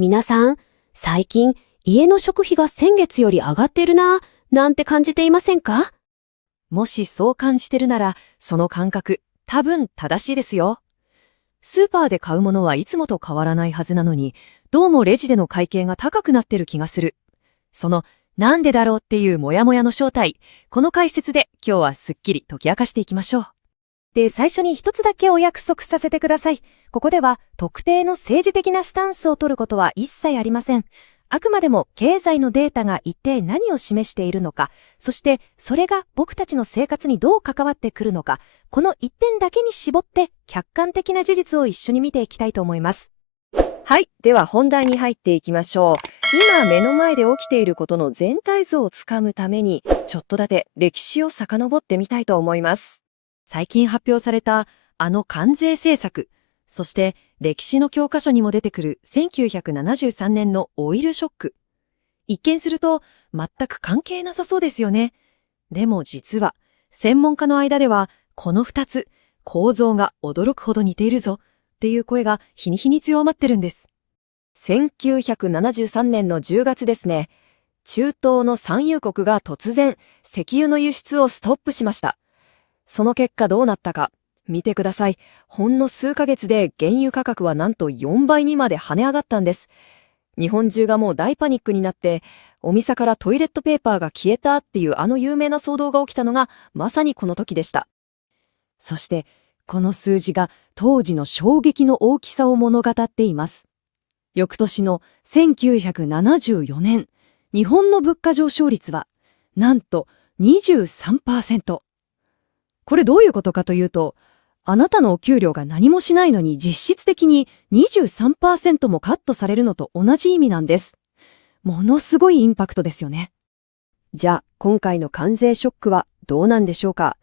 皆さん、最近家の食費が先月より上がってるな、なんて感じていませんか？もしそう感じてるなら、その感覚、多分正しいですよ。スーパーで買うものはいつもと変わらないはずなのに、どうもレジでの会計が高くなってる気がする。その、なんでだろうっていうモヤモヤの正体、この解説で今日はすっきり解き明かしていきましょう。で、最初に一つだけお約束させてください。ここでは特定の政治的なスタンスを取ることは一切ありません。あくまでも経済のデータが一体何を示しているのか、そしてそれが僕たちの生活にどう関わってくるのか、この一点だけに絞って客観的な事実を一緒に見ていきたいと思います。はい、では本題に入っていきましょう。今目の前で起きていることの全体像をつかむために、ちょっとだけ歴史を遡ってみたいと思います。最近発表されたあの関税政策、そして歴史の教科書にも出てくる1973年のオイルショック。一見すると全く関係なさそうですよね。でも実は専門家の間ではこの2つ構造が驚くほど似ているぞっていう声が日に日に強まってるんです。1973年の10月ですね。中東の産油国が突然石油の輸出をストップしました。その結果どうなったか見てください。ほんの数ヶ月で原油価格はなんと4倍にまで跳ね上がったんです。日本中がもう大パニックになって、お店からトイレットペーパーが消えたっていうあの有名な騒動が起きたのがまさにこの時でした。そしてこの数字が当時の衝撃の大きさを物語っています。翌年の1974年、日本の物価上昇率はなんと 23%。これどういうことかというと、あなたのお給料が何もしないのに実質的に 23% もカットされるのと同じ意味なんです。ものすごいインパクトですよね。じゃあ今回の関税ショックはどうなんでしょうか。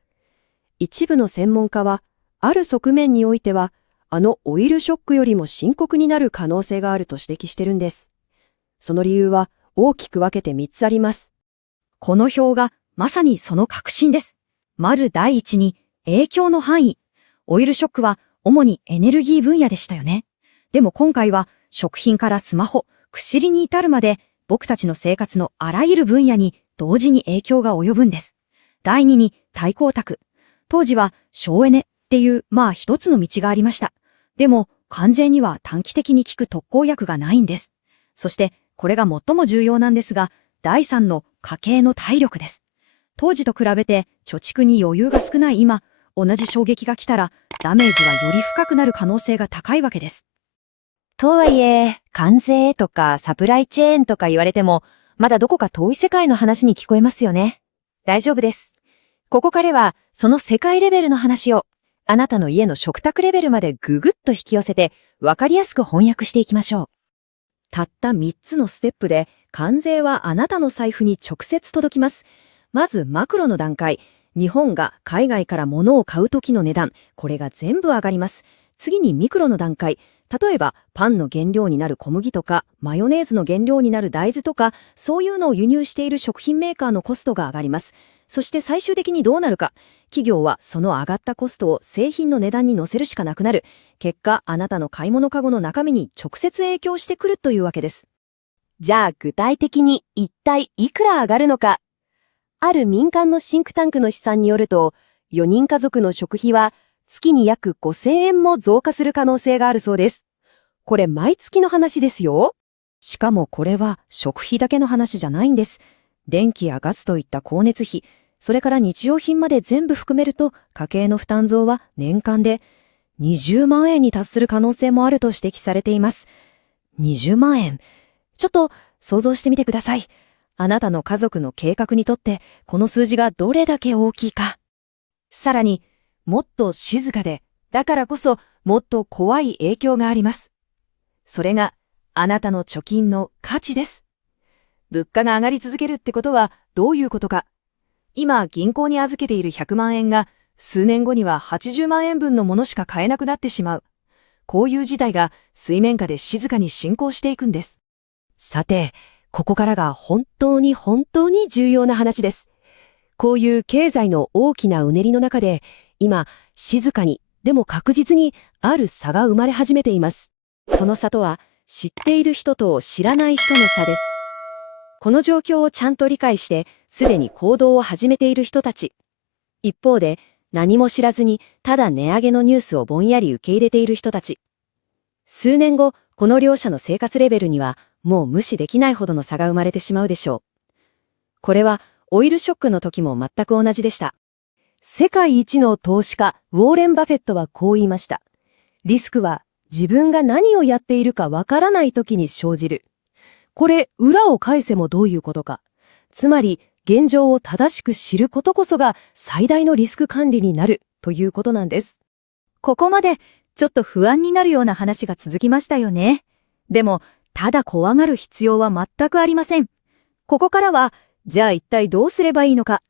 一部の専門家は、ある側面においてはあのオイルショックよりも深刻になる可能性があると指摘してるんです。その理由は大きく分けて3つあります。この表がまさにその核心です。まず第一に、影響の範囲。オイルショックは主にエネルギー分野でしたよね。でも今回は食品からスマホ、薬に至るまで僕たちの生活のあらゆる分野に同時に影響が及ぶんです。第二に対抗策。当時は省エネっていう一つの道がありました。でも関税には短期的に効く特効薬がないんです。そしてこれが最も重要なんですが、第三の家計の体力です。当時と比べて貯蓄に余裕が少ない今、同じ衝撃が来たらダメージはより深くなる可能性が高いわけです。とはいえ、関税とかサプライチェーンとか言われても、まだどこか遠い世界の話に聞こえますよね。大丈夫です。ここからはその世界レベルの話を、あなたの家の食卓レベルまでぐぐっと引き寄せて、わかりやすく翻訳していきましょう。たった3つのステップで、関税はあなたの財布に直接届きます。まずマクロの段階。日本が海外から物を買う時の値段、これが全部上がります。次にミクロの段階。例えばパンの原料になる小麦とかマヨネーズの原料になる大豆とか、そういうのを輸入している食品メーカーのコストが上がります。そして最終的にどうなるか。企業はその上がったコストを製品の値段に乗せるしかなくなる。結果、あなたの買い物カゴの中身に直接影響してくるというわけです。じゃあ具体的に一体いくら上がるのか。ある民間のシンクタンクの試算によると、4人家族の食費は月に約5000円も増加する可能性があるそうです。これ毎月の話ですよ。しかもこれは食費だけの話じゃないんです。電気やガスといった光熱費、それから日用品まで全部含めると、家計の負担増は年間で20万円に達する可能性もあると指摘されています。20万円。ちょっと想像してみてください。あなたの家族の計画にとってこの数字がどれだけ大きいか。さらに、もっと静かで、だからこそもっと怖い影響があります。それがあなたの貯金の価値です。物価が上がり続けるってことはどういうことか。今銀行に預けている100万円が数年後には80万円分のものしか買えなくなってしまう。こういう事態が水面下で静かに進行していくんです。さて、ここからが本当に重要な話です。こういう経済の大きなうねりの中で、今、静かに、でも確実にある差が生まれ始めています。その差とは、知っている人と知らない人の差です。この状況をちゃんと理解して、すでに行動を始めている人たち。一方で、何も知らずに、ただ値上げのニュースをぼんやり受け入れている人たち。数年後、この両者の生活レベルには、もう無視できないほどの差が生まれてしまうでしょう。これは、オイルショックの時も全く同じでした。世界一の投資家、ウォーレン・バフェットはこう言いました。リスクは自分が何をやっているかわからない時に生じる。これ、裏を返せもどういうことか。つまり、現状を正しく知ることこそが最大のリスク管理になるということなんです。ここまでちょっと不安になるような話が続きましたよね。でも、ただ怖がる必要は全くありません。ここからは、じゃあ一体どうすればいいのか、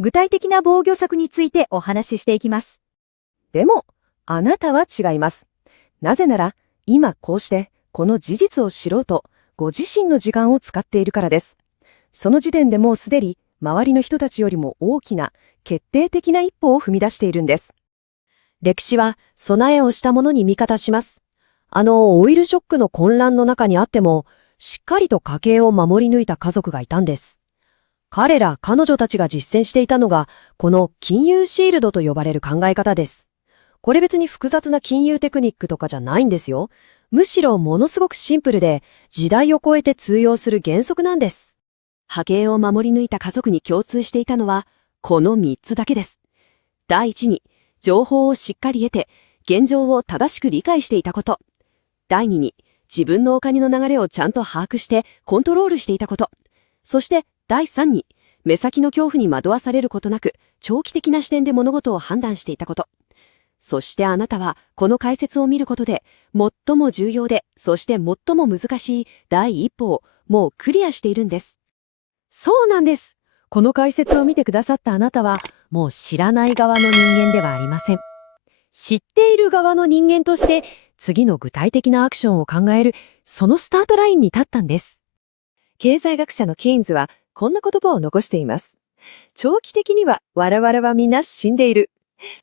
具体的な防御策についてお話ししていきます。でも、あなたは違います。なぜなら、今こうして、この事実を知ろうと、ご自身の時間を使っているからです。その時点でもうすでに、周りの人たちよりも大きな、決定的な一歩を踏み出しているんです。歴史は、備えをした者に味方します。オイルショックの混乱の中にあっても、しっかりと家計を守り抜いた家族がいたんです。彼ら彼女たちが実践していたのが、この金融シールドと呼ばれる考え方です。これ別に複雑な金融テクニックとかじゃないんですよ。むしろものすごくシンプルで、時代を超えて通用する原則なんです。家計を守り抜いた家族に共通していたのは、この3つだけです。第一に、情報をしっかり得て、現状を正しく理解していたこと。第二に、自分のお金の流れをちゃんと把握してコントロールしていたこと。そして第三に、目先の恐怖に惑わされることなく、長期的な視点で物事を判断していたこと。そしてあなたは、この解説を見ることで、最も重要で、そして最も難しい第一歩をもうクリアしているんです。そうなんです。この解説を見てくださったあなたは、もう知らない側の人間ではありません。知っている側の人間として、次の具体的なアクションを考える、そのスタートラインに立ったんです。経済学者のケインズは、こんな言葉を残しています。長期的には我々はみんな死んでいる。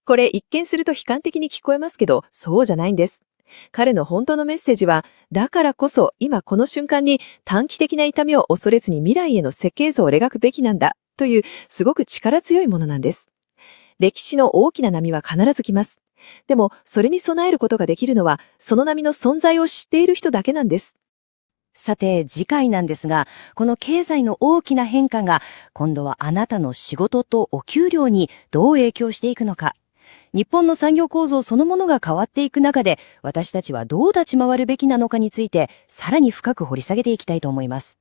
これ一見すると悲観的に聞こえますけど、そうじゃないんです。彼の本当のメッセージは、だからこそ今この瞬間に短期的な痛みを恐れずに未来への設計図を描くべきなんだというすごく力強いものなんです。歴史の大きな波は必ず来ます。でもそれに備えることができるのはその波の存在を知っている人だけなんです。さて次回なんですが、この経済の大きな変化が今度はあなたの仕事とお給料にどう影響していくのか。日本の産業構造そのものが変わっていく中で、私たちはどう立ち回るべきなのかについてさらに深く掘り下げていきたいと思います。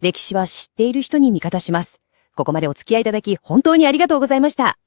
歴史は知っている人に味方します。ここまでお付き合いいただき本当にありがとうございました。